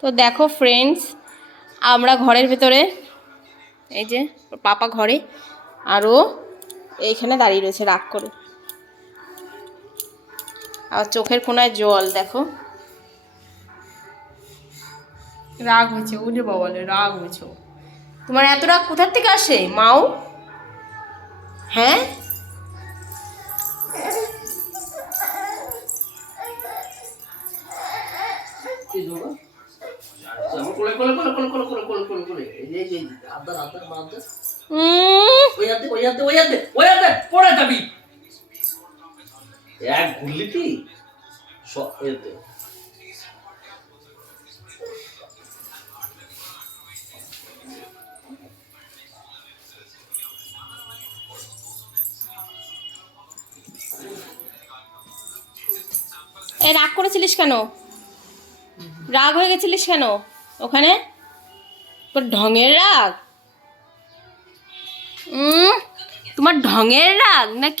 তো দেখো ফ্রেন্ডস, আমরা ঘরের ভেতরে, এই যে পাপা ঘরে, আরও এইখানে দাঁড়িয়ে রয়েছে রাগ করে, আর চোখের কোনায় জল দেখো, রাগ হয়েছে। উঠে বলে রাগ হয়েছে। তোমার এত রাগ কোথার থেকে আসে মাও? হ্যাঁ, এই রাগ করেছিলিস কেন? রাগ হয়ে গেছিলিস কেন ওখানে? তোর ঢঙের রাগ? তোমার ঢঙের রাগ নাকি?